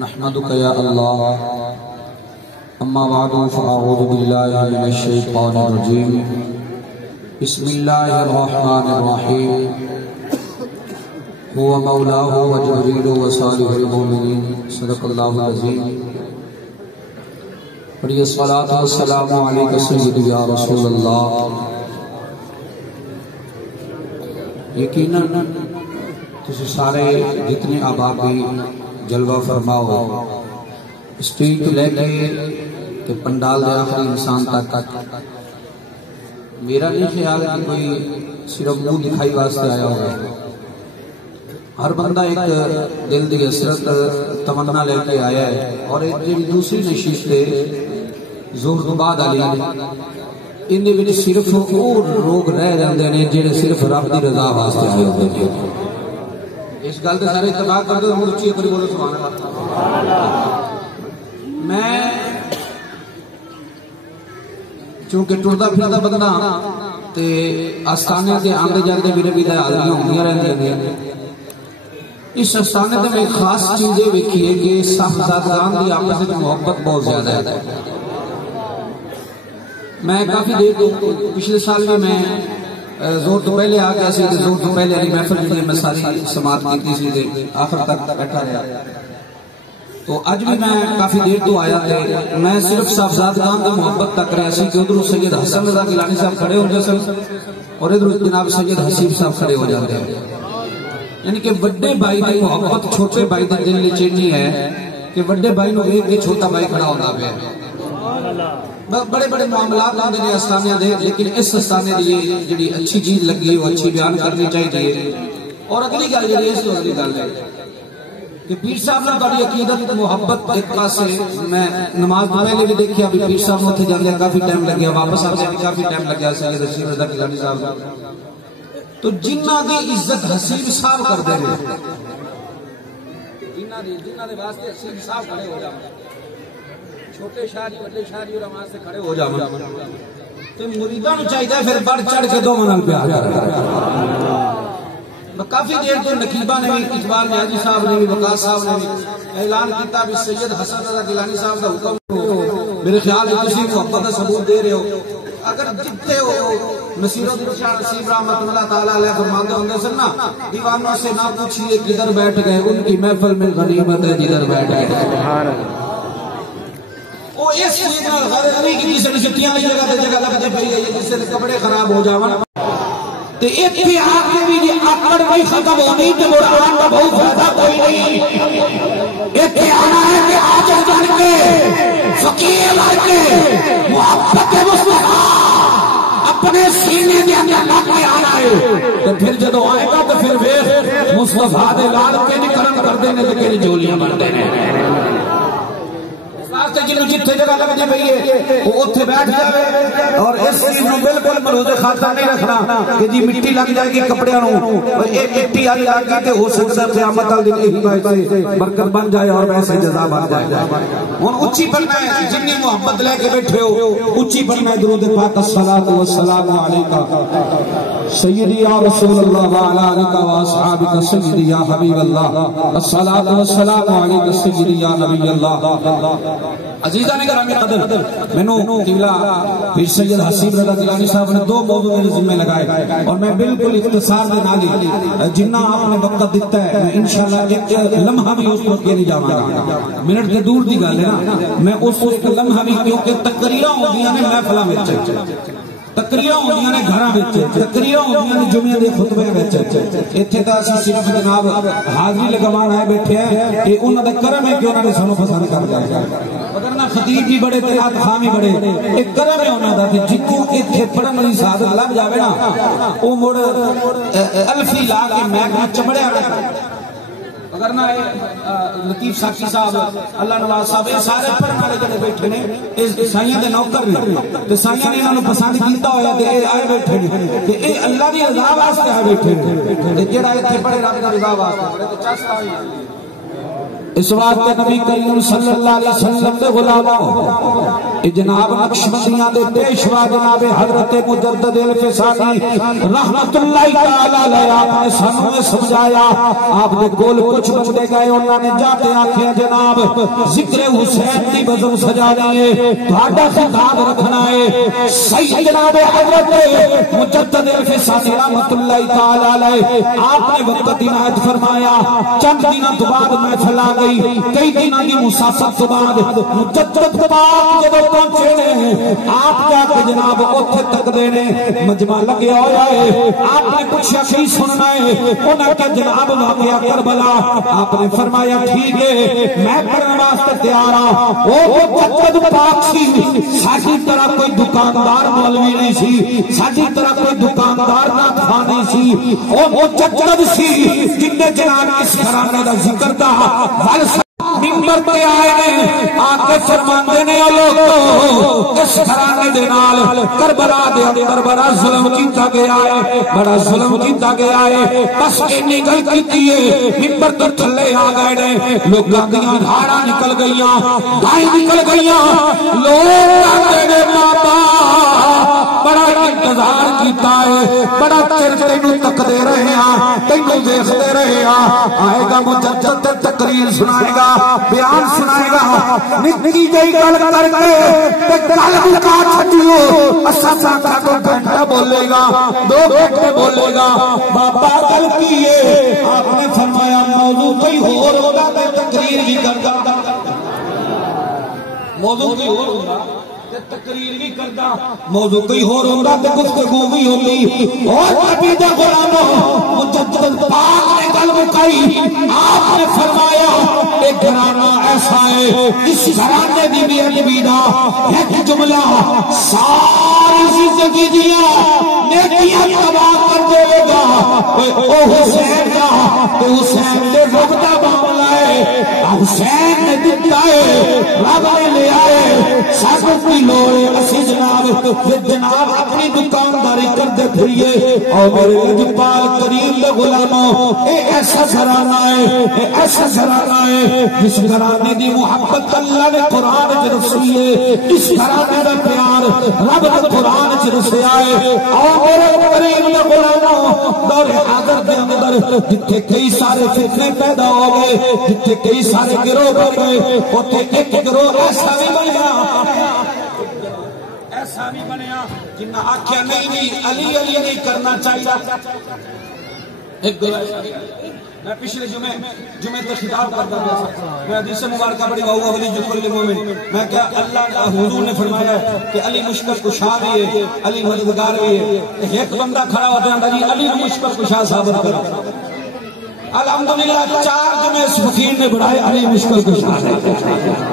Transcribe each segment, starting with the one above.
نحمدك يا الله اما بعد فاعوذ بالله من الشيطان الرجيم بسم الله الرحمن الرحيم هو مولاه وجبريل وصالح المؤمنين صدق الله العظيم پڑھیے الصلاۃ والسلام علیک سیدی یا رسول اللہ۔ یقیناً تسی سارے جتنے آبادی جلوہ فرماؤ اسٹریٹ لے کے کہ پنڈال دے آخری انسان تک، میرا نہیں خیال ہے کہ کوئی صرف منہ دکھائی واسطے آیا ہوگا۔ ہر بندہ ایک دل دی حسرت تمنا لے کے آیا ہے، اور ایک دوسری نشست زہر بعد علی اندے وچ صرف وہ لوگ رہ جاندے نے جڑے صرف رب دی رضا واسطے آئے ہوندے نے۔ اس گل تے سارے اتفاق کر دو، اونچی کر بولو سبحان اللہ۔ میں چونکہ ٹردا پھردا بندہ تے آستانے تے آندے جاندے میرے بھی حاضریاں ہوندیاں رہندیاں نے۔ اس آستانے تے میں خاص چیز یہ ویکھی ہے کہ صاحبزادگان دی آپس وچ محبت بہت زیادہ ہے۔ میں کافی دیر تو پچھلے سال بھی میں زور تو پہلے آ گیا سی، زور تو پہلے محفل جی میں ساری سماعت کی سی تے آخر تک بیٹھا رہا، تو اج بھی میں کافی دیر تو آیا تھے۔ میں صرف صاحبزادگان کی محبت تک رہا سی کہ ادھر سید حسن رضا گیلانی صاحب کھڑے ہوتے سن اور ادھر جناب سید حسیب صاحب کھڑے ہو جاتے ہیں۔ یعنی کہ بڑے بھائی کی محبت چھوٹے بھائی دے دل وچ اتنی ہے کہ بڑے بھائی نو ویکھ کے چھوٹا بھائی کھڑا ہونا پیا۔ بڑے بڑے معاملات ہوندے نے آستانے دے، لیکن اس آستانے دی جڑی اچھی چیز لگی وہ اچھی بیان کرنی چاہیے۔ اور اگلی گل جڑی اس تو اگلی گل ہے کہ پیر صاحب نے بڑی عقیدت محبت ایک پاسے، میں نماز تو پہلے بھی دیکھیا بھی پیر صاحب اوتھے جاندے کافی ٹائم لگیا، واپس آتے بھی کافی ٹائم لگیا سید رشید رضا گیلانی صاحب۔ تو جنہاں دی عزت حسیب صاحب کردے نے، جنہاں دے واسطے حسیب صاحب کھڑے ہو جاندے، چھوٹے شاعری بڑے شاعری اور آواز سے کھڑے ہو جاون تے مریداں نوں چاہیے پھر بڑھ چڑھ کے دو نال پیار کرنا۔ کافی دیر تو نقیبہ نے بھی، اقبال نیازی صاحب نے بھی، وقاص صاحب نے بھی اعلان کیتا بھی سید حسن رضا گیلانی صاحب دا حکم ہو۔ میرے خیال ہے کسی محبت کا ثبوت دے رہے ہو۔ اگر جتنے ہو نصیر الدین شاہ نصیب رحمۃ اللہ تعالی علیہ فرماتے ہوندے سن نا، دیوانوں سے نہ پوچھیے کدھر بیٹھ گئے، ان کی محفل میں غنیمت ہے جدھر بیٹھ گئے۔ سبحان اللہ۔ وہ اس چیز نال غرض نہیں کہ کسی نے چھٹیاں والی جگہ تے جگہ لگتے پئی ہے، کسی نے کپڑے خراب ہو جاون تے ایتھے آ کے بھی جے آکڑ نہیں ختم ہونی تے مڑ آن دا بہت فائدہ کوئی نہیں۔ ایتھے آنا ہے کہ عاجز بن کے فقیر بن کے محبت مصطفیٰ اپنے سینے دے اندر رکھ کے آنا ہے، تے پھر جدوں آئے گا تو پھر ویکھ مصطفیٰ دے لال کینج کرم کردے نے تے کینج جولیاں بنتے نے۔ جتنے جگہ لگتی پئی ہے وہ اتنے بیٹھ جائے، اور اس چیز نو بالکل مروز خاطر نہیں رکھنا کہ جی مٹی لگ جائے گی کپڑیاں نو، یہ مٹی والی لگ گئی تو ہو سکتا ہے قیامت والے دن یہی برکت بن جائے اور ویسے جزا بن جائے۔ ہن اچھی پڑھنا ہے، جنی محبت لے کے بیٹھے ہو اچھی پڑھنا ہے درود پاک الصلاۃ والسلام علیکا سیدی یا رسول اللہ وعلی آلک و اصحابک سیدی یا حبیب اللہ، الصلاۃ والسلام علیک سیدی یا نبی اللہ۔ عزیزان گرامی قدر، مینوں قبلہ پیر سید حسیب رضا گیلانی صاحب نے دو موضوع میرے ذمہ لگائے، اور میں بالکل اختصار دے نال ہی جنہ آپ نے وقت دیتا ہے میں انشاءاللہ ایک لمحہ بھی اس وقت نہیں جاواں گا، منٹ تے دور دی گل ہے نا، میں اس ایک لمحہ بھی، کیونکہ تقریراں ہوندیاں نے محفلاں وچ، تقریراں ہوندیاں نے گھراں وچ، تقریراں ہوندیاں نے جمعے دے خطبے وچ، ایتھے تاں اسی صرف جناب حاضری لگاون آئے بیٹھے ہیں، کہ انہاں دا کرم ہے کہ انہاں نے سانوں پسند کر لیا، وگرنہ خطیب بھی بڑے تے رات خاں بھی بڑے، ایک کرم ہے انہاں دا کہ جتوں ایتھے پڑھن والی سعادت لگ جاوے نا او مڑ الفی لا کے میک وچ چمڑیا وگرنہ لطیف ساکی صاحب، اللہ نواز صاحب، یہ سارے پڑھن والے جڑے بیٹھے نے اس سائیاں دے نوکر نے، تے سائیاں نے انہاں نوں پسند کیتا ہویا تے اے آئے بیٹھے نے، تے اے اللہ دی رضا واسطے آئے بیٹھے نے، تے جڑا ایتھے پڑھے رب دی رضا واسطے پڑھے تے چس آئی۔ اس واسطے نبی کریم صلی اللہ علیہ وسلم دے غلاموں جناب نقشبندیاں دے پیشوا جناب حضرت مجدد الفسانی رحمت اللہ تعالی علیہ آپ نے سامنے سمجھایا. آپ نے کول کچھ بندے گئے انہوں نے جاتے آنکھیں جناب ذکر حسین دی بزم سجانی ہے تھوڑا خطاب رکھنا ہے. صحیح جناب حضرت مجدد الفسانی رحمت اللہ تعالی علیہ آپ نے وقت عنایت فرمایا. چند دنوں تو بعد محفل آ گئی. کئی دنوں کی مسافت تو بعد مجدد پاک جب پہنچے نے آپ جا کے جناب اوتھے تک دینے مجمع لگیا ہوا ہے. آپ نے کچھ شخصی سننا ہے انہاں کے جناب واقعہ کربلا. آپ نے فرمایا ٹھیک ہے میں کرنے واسطے تیار ہوں. وہ مجدد پاک سی ساڈی طرح کوئی دکاندار مولوی نہیں سی, ساڈی طرح کوئی دکاندار نہ نہیں سی. وہ مجدد سی جن نے جناب اس گھرانے دا ذکر دا منبر پہ آئے نے آکے فرماندے نے لوگوں اس گھرانے دے نال کربلا دے اندر بڑا ظلم کیتا گیا ہے, بڑا ظلم کیتا گیا ہے. بس اتنی گل کیتی ہے منبر تو تھلے آ گئے نے لوگاں دیاں دھاڑاں نکل گئیاں, گائیں نکل گئیاں. لوگ آندے نے بابا بڑا انتظار کیتا ہے, بڑا چر تینوں تکدے رہے ہاں, تینوں دیکھتے رہے ہاں. آئے گا مجدد تقریر سنائے گا, بیان سنائے گا. نکی جئی گل کر کے گل مکا چھڈیو اساں ساکھا کو گھنٹہ بولے گا, 2 گھنٹے بولے گا. بابا گل کی ہے آپ نے فرمایا موضوع کوئی اور ہوگا تے تقریر بھی کردا, موضوع کوئی اور ہوگا تقریر بھی کردا, موضوع کوئی اور ہوگا تے گفتگو بھی ہوگی. اور نبی دا غلامو مجدد پاک نے گل مکائی. آپ نے فرمایا ایک گھرانہ ایسا ہے اس گھرانے دی بھی ادبی دا ایک جملہ ساری زندگی دیا نیکیاں تباہ کر دے گا. او حسین دا تو حسین دے رب دا معاملہ ہے, حسین نے دتا ہے رب نے لے آئے. سب کی لوڑ اسی جناب اپنی دکانداری کرتے پھریے. اور میرے لجپال کریم دے غلاموں اے ایسا گھرانہ ہے, اے ایسا گھرانہ ہے جس گھرانے دی محبت اللہ نے قرآن چ رسی ہے, اس گھرانے دا پیار رب نے قرآن چ رسیا ہے. اور میرے کریم دے غلاموں دور حاضر دے اندر جتھے کئی سارے فتنے پیدا ہو گئے, جتھے کئی سارے گروہ بن گئے, اوتھے ایک گروہ ایسا بھی بنیا, ایسا بھی بنیا جنہاں آکھیا نہیں علی علی نہیں کرنا چاہیے. ایک میں پچھلے جمعے تے خطاب کرتا تھا, میں حدیث مبارکہ بڑی واؤ ولی جل مومن. میں کیا اللہ حضور نے فرمایا کہ علی مشکل کشا بھی ہے, علی مددگار بھی ہے. ایک بندہ کھڑا ہوتا ہے جی علی مشکل کشا ثابت کرو. الحمدللہ 4 جمعے اس فقیر نے بڑھائے علی مشکل کشا ہے.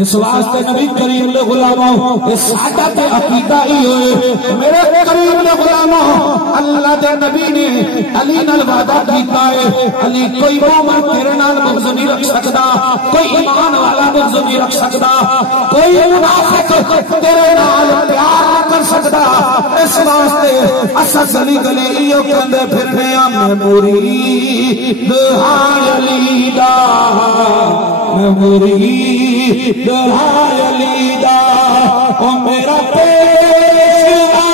اس واسطے نبی کریم دے غلاموں اس ساڈا تے عقیدہ ہی ہوئے. میرے کریم دے غلاموں اللہ دے نبی نے علی نال وعدہ کیتا ہے علی کوئی مومن تیرے نال بغض نہیں رکھ سکدا, کوئی ایمان والا بغض نہیں رکھ سکدا, کوئی منافق تیرے نال پیار نہ کر سکدا. اس واسطے اساں گلی گلی ایو کہندے پھرنے آ میں مرید علی دا, میں مرید علی دا, او میرا پیشوا.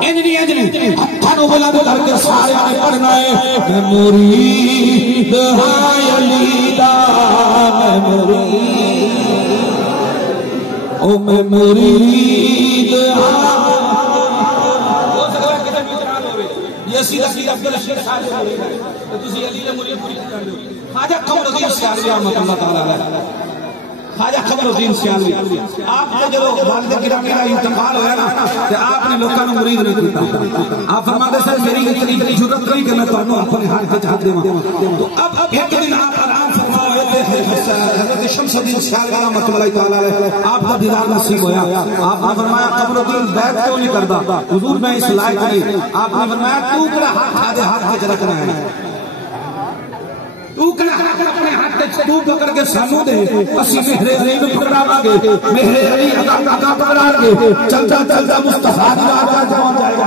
انجنی ہتھاں بلند کر کے سارے نے پڑھنا ہے میں مرید علی دا, میں مرید, او میں مرید خواجہ قمرالدین سیالوی رحمۃ اللہ تعالی علیہ. خواجہ قمرالدین سیالوی آپ نے جب والد گرامی کا انتقال ہوا نا کہ آپ نے لوگوں کو مرید نہیں کیتا. آپ فرماتے سر میری اتنی ضرورت نہیں کہ میں تمہیں اپنے ہاتھ پہ ہاتھ دوں. تو اب ایک دن آپ آرام فرما رہے تھے حضرت شمس الدین سیالوی رحمۃ اللہ تعالی علیہ, آپ کا دیدار نصیب ہوا. آپ نے فرمایا قمرالدین بیعت کیوں نہیں کرتا حضور میں اس لائق نہیں. آپ نے فرمایا تو کڑا ہاتھ آدھے ہاتھ پہ رکھنا ہے, تو کڑا اپنے ہاتھ تو پکڑ کے سامو دے, اسی مہر علی میں پکڑا گے, مہر علی عطا پکڑا گے, چلتا چلتا مصطفیٰ دی آقا جوان جائے گا.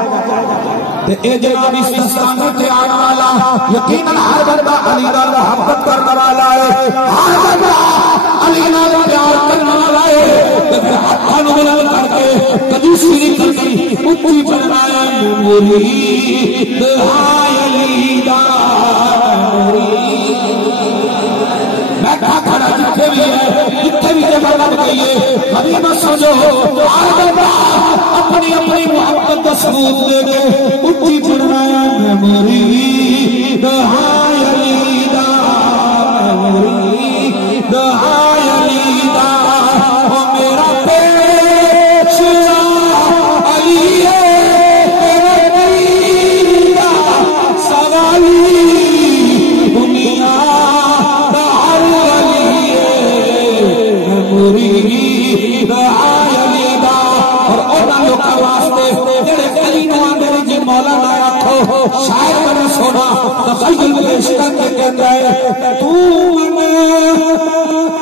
اے جناب اس دستان کے آنے والا یقیناً ہر بندہ علی نال محبت کرنے والا ہے, ہر بندہ علی نال پیار کرنے والا ہے. ہاتھوں بلند کر کے کنجوسی نہیں کرنی اونچی پڑھنا ہے مرید علی دا بیٹھا کھڑا جتھے بھی ہے جتھے بھی جگہ لگ گئی ہے کبھی مت سمجھو اپنی اپنی محبت کا ثبوت دے کے اونچی پڑھنا ہے مرید علی دا مرید علی دا او میرا پیشوا علی ہے میرے دل دا سوالی دنیا دا ہر علی ہے مرید علی دا اور انہاں لوکاں واسطے جڑے علی نوں آندے نے جی مولانا آکھو شاعر بڑا سونا تخیل پیش کر کے کہندا ہے تو من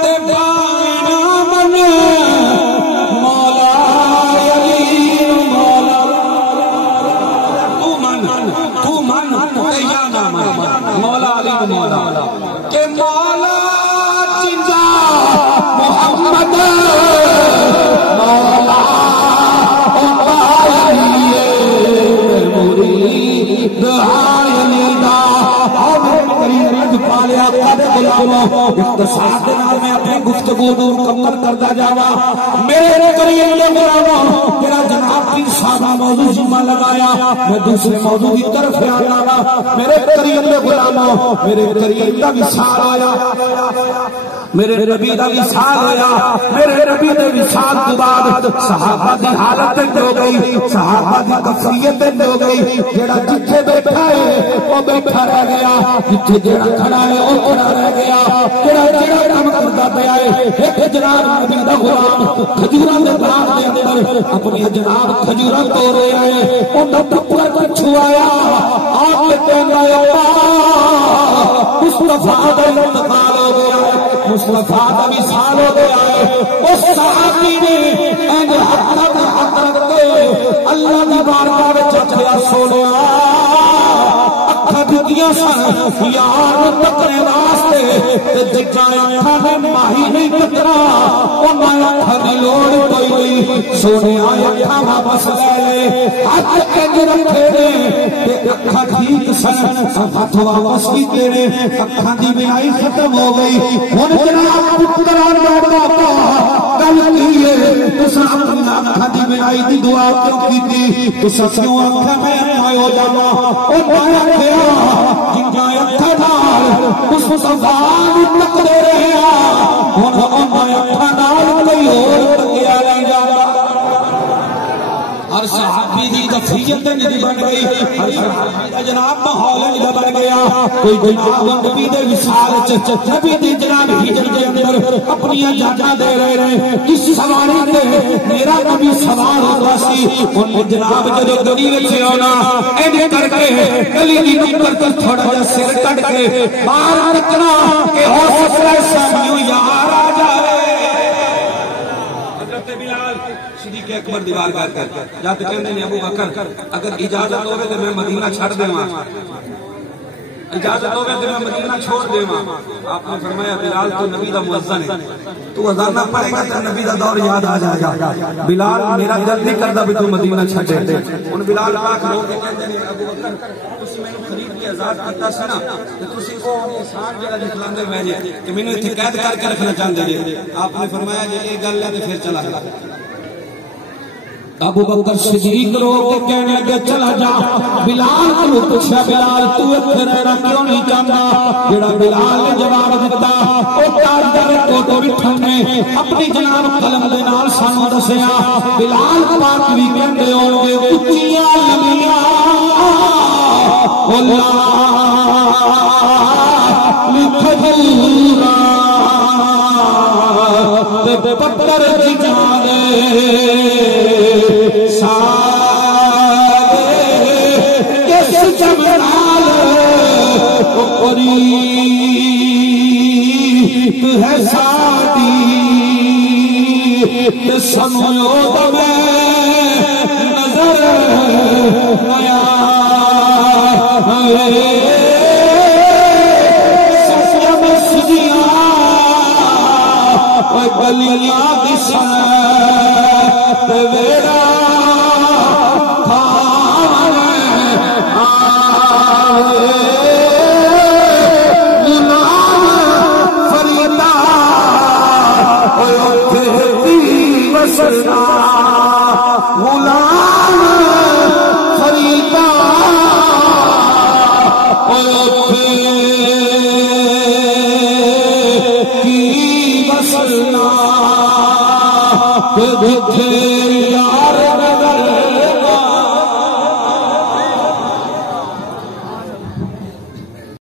تے بانا من مولا علی مولا تو من تے یا نہ من مولا علی مولا کہ مولا چنجا محمد مولا میں اپنی گفتگو مکمل کرتا جاوا میرے کریم دے غلاموں تیرا جناب پیر صاحب موضوع ذمہ لگایا میں دوسرے موضوع کی طرف آنا وا میرے کریم دے غلاموں میرے کریم دا وصال آیا میرے نبی دا وصال ہویا میرے نبی دے وصال تو بعد صحابہ دی حالت ہو گئی صحابہ دی کفریت ہو گئی جڑا جتھے بیٹھا ہے وہ بیٹھا رہ گیا جتھے جڑا کھڑا ہے وہ کھڑا رہ گیا جڑا کام کرتا پیا ہے ایک جناب نبی دا غلام کھجوراں دے باغ دے اندر اپنی جناب کھجوراں توڑ رہا ہے اون دا ٹکڑا پچھو آیا آپ کہندا ہے مصطفیٰ دا انتقال ہو گیا ہے مصطفیٰ کا وصال ہو گیا ہے اس صحابی نے حضرت اللہ کی بارگاہ وچ آکھیا سونیا اکھاں دتیاں سن یار تکنے واسطے تے جگہ اکھاں نے ماہی نہیں تکرا انہاں اکھاں دی لوڑ کوئی نہیں سونیا اکھاں واپس لے لے ہاتھ کنج رکھے نے تے اکھاں ٹھیک سن ہاتھ واپس کیتے نے اکھاں دی بینائی ختم ہو گئی ہن جناب پتران دا باپا گل کیے تسا اپنی اکھاں دی بینائی دی دعا کیوں کیتی تسا کیوں اکھاں میں ہو جاواں او مایا کھیا جنگاں اکھاں نال اس سوال تک دے رہے ہن مایا اکھاں نال کوئی اور تکیا نہیں جاتا ہر صحابی دی کفریت نہیں بن گئی ہر صحابی دا جناب ماحول نہیں بن گیا کوئی جناب نبی دے وصال نبی دی جناب ہجر دے اندر اپنی جانا دے رہے اس سواری تے میرا نبی سوار ہوتا سی ان جناب جدو گلی وچ آنا اینے کر کے گلی دی نکر کر تھوڑا جا سر کٹ کے باہر نکلا کہ ہو سکتا ہے سامیوں یار آ جائے حضرت بلال صدیق اکبر دیوار کر جاتے کہنے نے ابو بکر اگر اجازت ہوگے تو میں مدینہ چھڑ دے وہاں اجازت ہوگے تو میں مدینہ چھوڑ دے وہاں آپ نے فرمایا بلال تو نبی دا مؤذن ہے تو اذان نہ پڑھے گا تو نبی دا دور یاد آ جائے گا بلال میرا دل نہیں کرتا بھی تو مدینہ چھڑے ان بلال پاک رو کے کہتے ہیں ابو بکر تسی مینوں خرید کے آزاد کیتا سی نا تے تسی کو انسان جڑا نکلاندے میں جے کہ مینوں ایتھے قید کر کے رکھنا چاہندے جے آپ نے فرمایا جے یہ گل ہے تے پھر چلا گیا ابو بکر صدیق رو کے کہنے لگے چلا جا بلال کو پوچھا بلال تو اتنے رہنا کیوں نہیں چاہتا جڑا بلال نے جواب دیتا او تاجدار کوٹو بٹھن نے اپنی جناب قلم دے نال سانو دسیا بلال پاک بھی کہندے ہون گے اچیاں لمیاں اللہ لکھجورا تے پتھر دی جانے ہے ساتھی سنو میں نظر آیا سچم سجیا گلیاں دسن ویڑا غلام فریدا کی بسنا یار